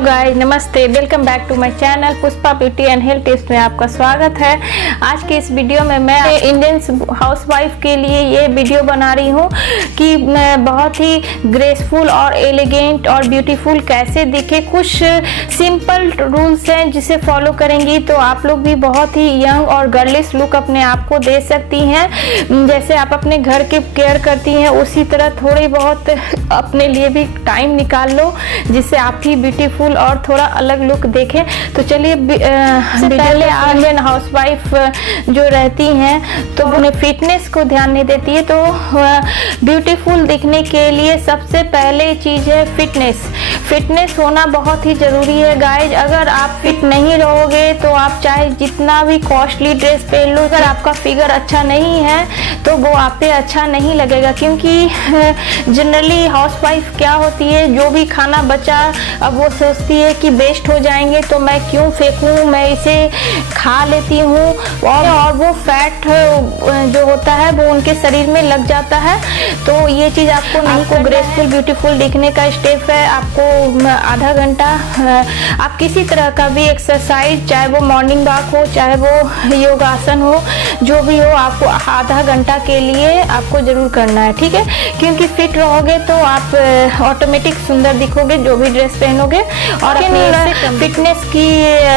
Guys नमस्ते, welcome back to my channel Pushpa beauty and health tips में आपका स्वागत है। आज के इस वीडियो में मैं इंडियन हाउसवाइफ के लिए ये वीडियो बना रही हूँ कि मैं बहुत ही ग्रेसफुल और एलिगेंट और ब्यूटीफुल कैसे दिखे। कुछ सिंपल रूल्स हैं जिसे फॉलो करेंगी तो आप लोग भी बहुत ही यंग और गर्लिश लुक अपने आप को दे सकती हैं। जैसे आप अपने घर के केयर करती हैं उसी तरह थोड़ी बहुत अपने लिए भी टाइम निकाल लो जिससे आप ही ब्यूटीफुल और थोड़ा अलग लुक देखें। तो चलिए पहले इंडियन हाउसवाइफ जो रहती हैं तो उन्हें फिटनेस को ध्यान नहीं देती है, तो ब्यूटीफुल दिखने के लिए सबसे पहले चीज है फिटनेस होना बहुत ही जरूरी है गाइज। अगर आप फिट नहीं रहोगे तो आप चाहे जितना भी कॉस्टली ड्रेस पहन लो, अगर आपका फिगर अच्छा नहीं है तो वो आप पे अच्छा नहीं लगेगा। क्योंकि जनरली हाउसवाइफ क्या होती है, जो भी खाना बचा अब वो सोचती है कि वेस्ट हो जाएंगे तो मैं क्यों फेंकूं, मैं इसे खा लेती हूँ और वो फैट जो होता है वो उनके शरीर में लग जाता है। तो ये चीज़ आपको नहीं को ग्रेसफुल ब्यूटीफुल दिखने का स्टेप है। आपको आधा घंटा आप किसी तरह का भी एक्सरसाइज, चाहे वो मॉर्निंग वॉक हो चाहे वो योगासन हो, जो भी हो आपको आधा घंटा के लिए आपको जरूर करना है, ठीक है। क्योंकि फिट रहोगे तो आप ऑटोमेटिक सुंदर दिखोगे जो भी ड्रेस पहनोगे। और फिटनेस की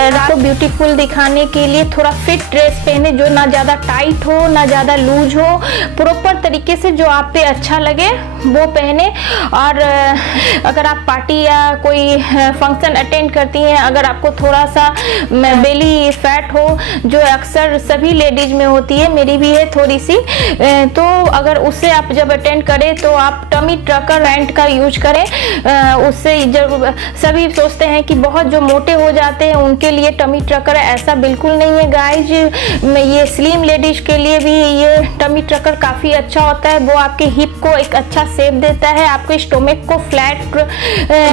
आपको ब्यूटीफुल दिखाने के लिए थोड़ा फिट ड्रेस पहने जो ना ज़्यादा टाइट हो ना ज़्यादा लूज हो, प्रॉपर तरीके से जो आप पे अच्छा लगे वो पहने। और अगर आप पार्टी या कोई फंक्शन अटेंड करती हैं, अगर आपको थोड़ा सा बेली फैट हो जो अक्सर सभी लेडीज में होती है, मेरी भी है थोड़ी सी, तो अगर उससे आप जब अटेंड करें तो आप टमी ट्रकर पैंट का यूज करें। उससे जब सभी सोचते हैं कि बहुत जो मोटे हो जाते हैं उनके लिए टमी ट्रकर, ऐसा बिल्कुल नहीं है गाइज। ये स्लिम लेडीज के लिए भी ये टमी ट्रकर काफ़ी अच्छा होता है। वो आपके हिप को एक अच्छा शेप देता है, आपके स्टोमक को फ्लैट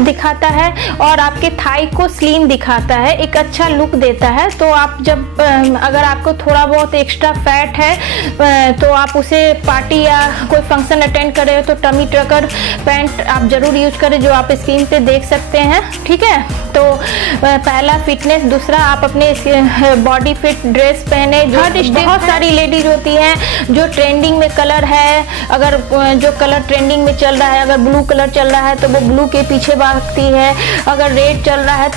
दिखाता है और आपके थाई को स्लिम दिखाता है, एक अच्छा लुक देता है। तो आप जब अगर आपको थोड़ा बहुत एक्स्ट्रा फैट है तो आप उसे पार्टी या कोई फंक्शन अटेंड कर रहे हो तो टमी ट्रकर पैंट आप जरूर यूज करें जो आप स्क्रीन पे देख सकते हैं, ठीक है। तो पहला फिटनेस, दूसरा आप अपने बॉडी फिट ड्रेस पहने। बहुत सारी लेडीज होती हैं जो ट्रेंडिंग में कलर है, अगर जो कलर ट्रेंडिंग में चल रहा है, अगर ब्लू कलर चल रहा है तो वो ब्लू के पीछे भागती है, अगर रेड चल रहा है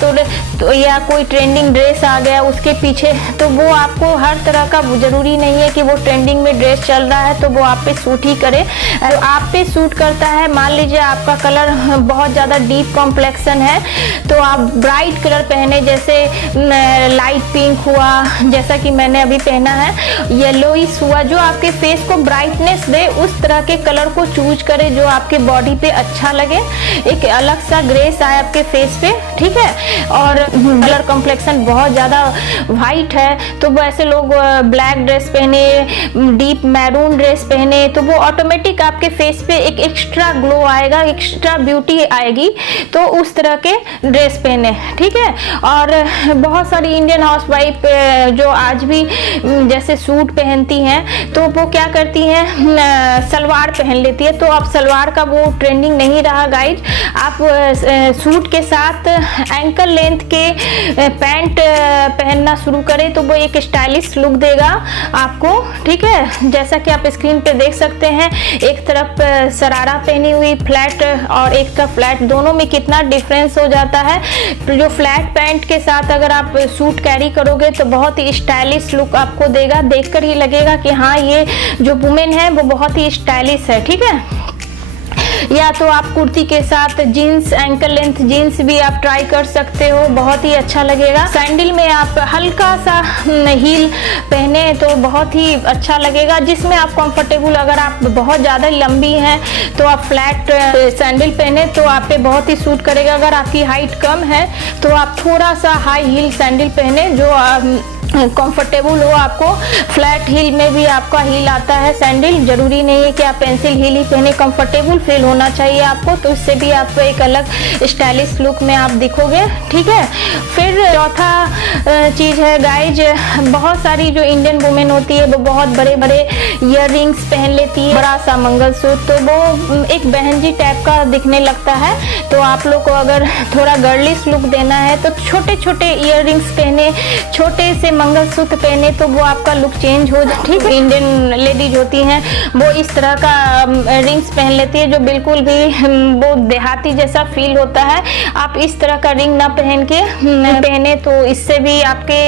तो या कोई ट्रेंडिंग ड्रेस आ गया उसके पीछे। तो वो आपको हर तरह का जरूरी नहीं है कि वो ट्रेंडिंग में ड्रेस चल रहा है तो वो आप पे सूट ही करे। तो आप पे सूट करता है, मान लीजिए आपका कलर बहुत ज़्यादा डीप कॉम्प्लेक्शन है तो आप ब्राइट कलर पहने, जैसे लाइट पिंक हुआ जैसा कि मैंने अभी पहना है, येलोइश हुआ, जो आपके फेस को ब्राइटनेस दे उस तरह के कलर को चूज करें जो आपके बॉडी पे अच्छा लगे, एक अलग सा ग्रेस आए आपके फेस पे, ठीक है। और कलर कॉम्प्लेक्शन बहुत ज़्यादा वाइट है तो वैसे लोग ब्लैक ड्रेस पहने, डीप मैरून ड्रेस पहने तो वो ऑटोमेटिक आपके फेस पे एक एक्स्ट्रा ग्लो आएगा, एक्स्ट्रा ब्यूटी आएगी। तो उस तरह के ड्रेस पहने, ठीक है। और बहुत सारी इंडियन हाउसवाइफ जो आज भी जैसे सूट पहनती हैं तो वो क्या करती हैं, सलवार पहन लेती है। तो अब सलवार का वो ट्रेंडिंग नहीं रहा गाइज। आप सूट के साथ एंकल लेंथ के पैंट पहनना शुरू करें तो वो एक स्टाइलिश लुक देगा आपको, ठीक है। जैसा कि आप स्क्रीन पे देख सकते हैं, एक तरफ शरारा पहनी हुई फ्लैट और एक तरफ फ्लैट, दोनों में कितना डिफरेंस हो जाता है। जो फ्लैट पैंट के साथ अगर आप सूट कैरी करोगे तो बहुत ही स्टाइलिश लुक आपको देगा, देखकर ही लगेगा कि हाँ ये जो वुमेन है वो बहुत ही स्टाइलिश है, ठीक है। या तो आप कुर्ती के साथ जीन्स, एंकल लेंथ जीन्स भी आप ट्राई कर सकते हो, बहुत ही अच्छा लगेगा। सैंडल में आप हल्का सा हील पहने तो बहुत ही अच्छा लगेगा, जिसमें आप कंफर्टेबल, अगर आप बहुत ज़्यादा लंबी हैं तो आप फ्लैट सैंडल पहने तो आप पे बहुत ही सूट करेगा। अगर आपकी हाइट कम है तो आप थोड़ा सा हाई हील सैंडल पहने जो कंफर्टेबल हो। आपको फ्लैट हील में भी आपका हील आता है सैंडल, जरूरी नहीं है कि आप पेंसिल हील ही पहने, कंफर्टेबल फील होना चाहिए आपको, तो इससे भी आपको एक अलग स्टाइलिश लुक में आप दिखोगे। ठीक है, फिर चौथा चीज है गाइज, बहुत सारी जो इंडियन वुमेन होती है वो बहुत बड़े बड़े ईयर रिंग्स पहन लेती है, बड़ा सा मंगलसूत्र, तो वो एक बहन जी टाइप का दिखने लगता है। तो आप लोग को अगर थोड़ा गर्लिश लुक देना है तो छोटे छोटे ईयर रिंग्स पहने, छोटे से मंगलसूत्र पहने, तो वो आपका लुक चेंज हो जाए। ठीक है, इंडियन लेडीज होती हैं वो इस तरह का रिंग्स पहन लेती है जो बिल्कुल भी वो देहाती जैसा फील होता है। आप इस तरह का रिंग ना पहने तो इससे भी आपके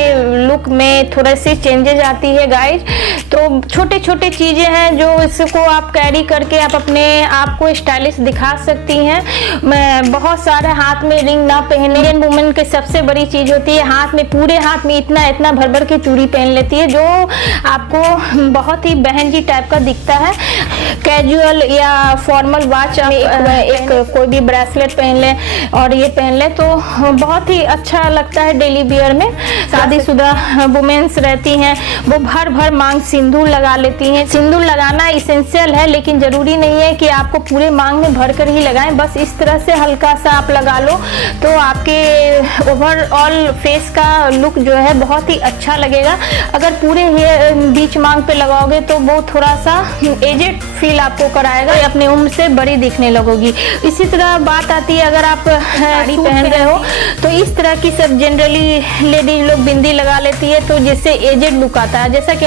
लुक में थोड़ा सी चेंजेस आती है गाइज। तो छोटे छोटे चीजें हैं जो इसको आप कैरी करके आप अपने आप को स्टाइलिश दिखा सकती हैं। बहुत सारे हाथ में रिंग ना पहने, इंडियन वुमेन की सबसे बड़ी चीज होती है हाथ में, पूरे हाथ में इतना इतना भर भर के चूड़ी पहन लेती है जो आपको बहुत ही बहन जी टाइप का दिखता है। कैजुअल या फॉर्मल वॉच एक कोई भी ब्रेसलेट पहन ले और ये पहन ले तो बहुत ही अच्छा लगता है डेली वियर में। शादीशुदा वुमेन्स रहती हैं वो भर भर मांग सिंदूर लगा लेती हैं। सिंदूर लगाना इसेंशियल है लेकिन जरूरी नहीं है कि आपको पूरे मांग में भर कर ही लगाएं, बस इस तरह से हल्का सा आप लगा लो तो आपके ओवरऑल फेस का लुक जो है बहुत ही अच्छा लगेगा। अगर पूरे बीच मांग पे लगाओगे तो वो थोड़ा सा एजेड फील आपको कराएगा, अपने उम्र से बड़ी दिखने लगोगी। इसी तरह बात आती है अगर आप साड़ी पहन रहे हो तो इस तरह की सब जनरली लेडीज लोग बिंदी लगा लेती है तो जिससे एजेड लुक आता है। जैसा कि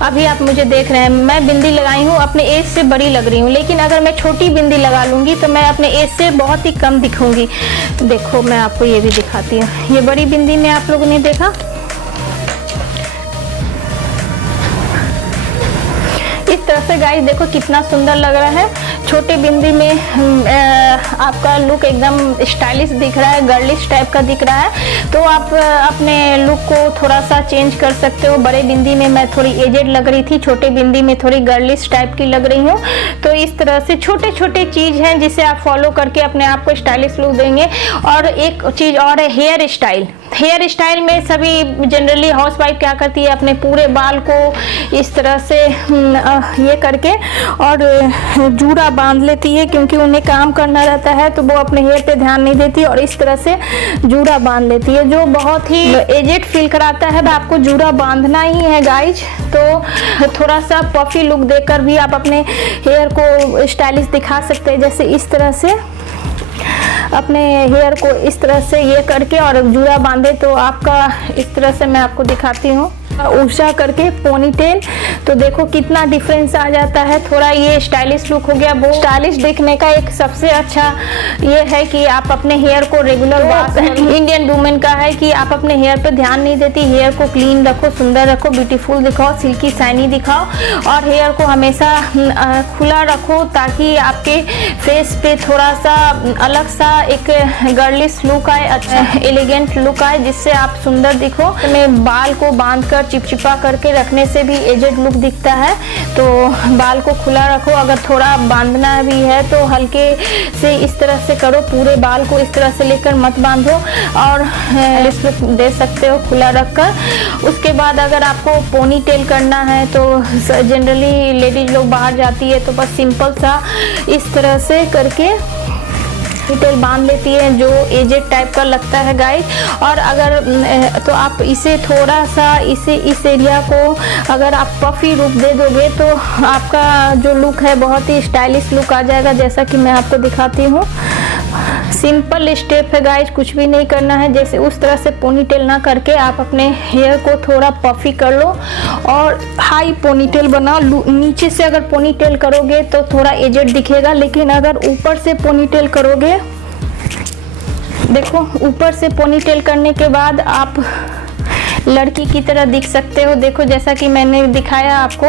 अभी आप मुझे देख रहे हैं, मैं बिंदी लगाई हूँ, अपने एज से बड़ी लग रही हूँ, लेकिन अगर मैं छोटी बिंदी लगा लूंगी तो मैं अपने एज से बहुत ही कम दिखूंगी। देखो मैं आपको ये भी दिखाती हूँ, ये बड़ी बिंदी में आप लोगों ने देखा, इस तरह से गाइस देखो कितना सुंदर लग रहा है। छोटे बिंदी में आपका लुक एकदम स्टाइलिश दिख रहा है, गर्लिश टाइप का दिख रहा है, तो आप अपने लुक को थोड़ा सा चेंज कर सकते हो। बड़े बिंदी में मैं थोड़ी एजेड लग रही थी, छोटे बिंदी में थोड़ी गर्लिश टाइप की लग रही हूँ। तो इस तरह से छोटे छोटे चीज हैं जिसे आप फॉलो करके अपने आप को स्टाइलिश लुक देंगे। और एक चीज और है हेयर स्टाइल। हेयर स्टाइल में सभी जनरली हाउसवाइफ क्या करती है, अपने पूरे बाल को इस तरह से ये करके और जूड़ा बांध लेती है, क्योंकि उन्हें काम करना रहता है तो वो अपने हेयर पे ध्यान नहीं देती और इस तरह से जूड़ा बांध लेती है जो बहुत ही एजेड फील कराता है। आपको जूड़ा बांधना ही है गाइज, तो थोड़ा सा पफी लुक देकर भी आप अपने हेयर को स्टाइलिश दिखा सकते हैं। जैसे इस तरह से अपने हेयर को इस तरह से ये करके और जूड़ा बांधे तो आपका इस तरह से मैं आपको दिखाती हूँ, ऊंचा करके पोनीटेल, तो देखो कितना डिफरेंस आ जाता है। थोड़ा ये स्टाइलिश लुक हो गया। वो स्टाइलिश दिखने का एक सबसे अच्छा ये है कि आप अपने हेयर को रेगुलर वॉश, इंडियन वुमेन का है कि आप अपने हेयर पे ध्यान नहीं देती, हेयर को क्लीन रखो, सुंदर रखो, ब्यूटीफुल दिखाओ, सिल्की शाइनी दिखाओ और हेयर को हमेशा खुला रखो ताकि आपके फेस पे थोड़ा सा अलग सा एक गर्लिश लुक आए, अच्छा एलिगेंट लुक आए, जिससे आप सुंदर दिखो। अपने बाल को बांध कर चिपचिपा करके रखने से भी एजेड लुक दिखता है, तो बाल को खुला रखो। अगर थोड़ा बांधना भी है तो हल्के से इस तरह से करो, पूरे बाल को इस तरह से लेकर मत बांधो और इस लुक दे सकते हो खुला रखकर। उसके बाद अगर आपको पोनी टेल करना है तो जनरली लेडीज लोग बाहर जाती है तो बस सिंपल सा इस तरह से करके टेल बांध लेती है जो एजेड टाइप का लगता है गाइस। और अगर तो आप इसे थोड़ा सा इस एरिया को अगर आप पफी लुक दे दोगे तो आपका जो लुक है बहुत ही स्टाइलिश लुक आ जाएगा, जैसा कि मैं आपको दिखाती हूँ। सिंपल स्टेप है गाइस, कुछ भी नहीं करना है। जैसे उस तरह से पोनीटेल ना करके आप अपने हेयर को थोड़ा पफी कर लो और हाई पोनीटेल बनाओ। नीचे से अगर पोनीटेल करोगे तो थोड़ा एजेड दिखेगा, लेकिन अगर ऊपर से पोनीटेल करोगे, देखो ऊपर से पोनीटेल करने के बाद आप लड़की की तरह दिख सकते हो। देखो जैसा कि मैंने दिखाया आपको,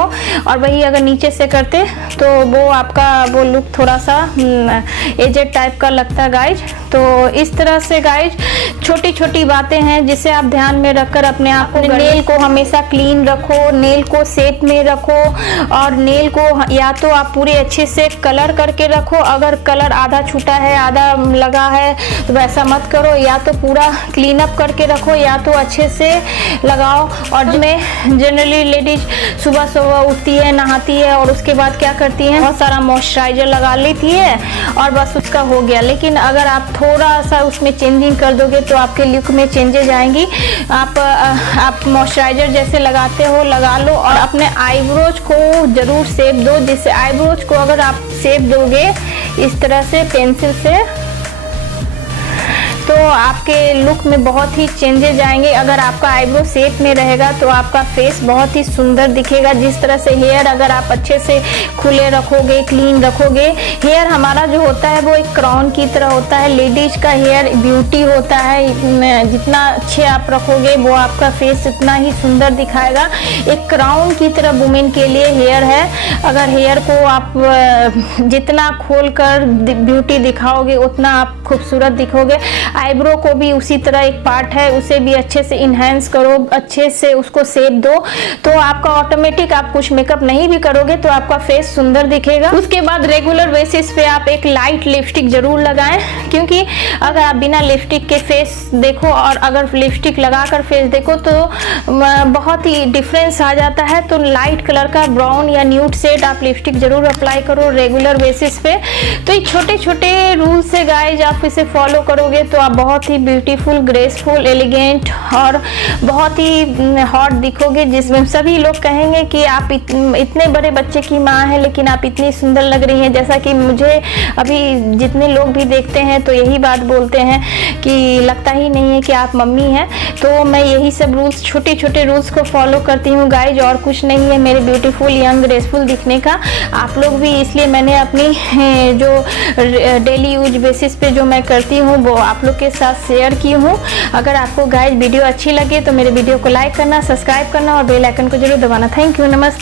और वही अगर नीचे से करते तो वो आपका वो लुक थोड़ा सा एजेड टाइप का लगता है गाइज। तो इस तरह से गाइज छोटी छोटी बातें हैं जिसे आप ध्यान में रखकर अपने आप को, नेल को हमेशा क्लीन रखो, नेल को शेप में रखो और नेल को या तो आप पूरे अच्छे से कलर करके रखो। अगर कलर आधा छूटा है आधा लगा है तो वैसा मत करो, या तो पूरा क्लीन अप करके रखो या तो अच्छे से लगाओ। और में जनरली लेडीज सुबह सुबह उठती है, नहाती है और उसके बाद क्या करती है, बहुत सारा मॉइस्चराइजर लगा लेती है और बस उसका हो गया। लेकिन अगर आप थोड़ा सा उसमें चेंजिंग कर दोगे तो आपके लुक में चेंजेज आएंगी। आप मॉइस्चराइजर जैसे लगाते हो लगा लो और अपने आईब्रोज को जरूर शेप दो। जिससे आईब्रोज को अगर आप शेप दोगे इस तरह से पेंसिल से, तो आपके लुक में बहुत ही चेंजेज आएंगे। अगर आपका आईब्रो शेप में रहेगा तो आपका फेस बहुत ही सुंदर दिखेगा। जिस तरह से हेयर अगर आप अच्छे से खुले रखोगे, क्लीन रखोगे, हेयर हमारा जो होता है वो एक क्राउन की तरह होता है। लेडीज का हेयर ब्यूटी होता है, जितना अच्छे आप रखोगे वो आपका फेस उतना ही सुंदर दिखाएगा। एक क्राउन की तरह वुमेन के लिए हेयर है। अगर हेयर को आप जितना खोल कर ब्यूटी दिखाओगे उतना आप खूबसूरत दिखोगे। आईब्रो को भी उसी तरह एक पार्ट है, उसे भी अच्छे से इन्हेंस करो, अच्छे से उसको शेप दो, तो आपका ऑटोमेटिक, आप कुछ मेकअप नहीं भी करोगे तो आपका फेस सुंदर दिखेगा। उसके बाद रेगुलर बेसिस पे आप एक लाइट लिपस्टिक जरूर लगाएं, क्योंकि अगर आप बिना लिपस्टिक के फेस देखो और अगर लिपस्टिक लगाकर फेस देखो तो बहुत ही डिफरेंस आ जाता है। तो लाइट कलर का ब्राउन या न्यूड शेड आप लिपस्टिक जरूर अप्लाई करो रेगुलर बेसिस पे। तो ये छोटे छोटे रूल्स है गाइज, आप इसे फॉलो करोगे तो आप बहुत ही ब्यूटीफुल, ग्रेसफुल, एलिगेंट और बहुत ही हॉट दिखोगे, जिसमें सभी लोग कहेंगे कि आप इतने बड़े बच्चे की माँ है लेकिन आप इतनी सुंदर लग रही हैं। जैसा कि मुझे अभी जितने लोग भी देखते हैं तो यही बात बोलते हैं कि लगता ही नहीं है कि आप मम्मी हैं। तो मैं यही सब रूल्स, छोटे छोटे रूल्स को फॉलो करती हूँ गाइज, और कुछ नहीं है मेरे ब्यूटीफुल, यंग, ग्रेसफुल दिखने का। आप लोग भी, इसलिए मैंने अपनी जो डेली यूज बेसिस पे जो मैं करती हूँ वो आप लोग के साथ शेयर की हूँ। अगर आपको गाइज वीडियो अच्छी लगे तो मेरे वीडियो को लाइक करना, सब्सक्राइब करना और बेल आइकन को जरूर दबाना। थैंक यू, नमस्ते।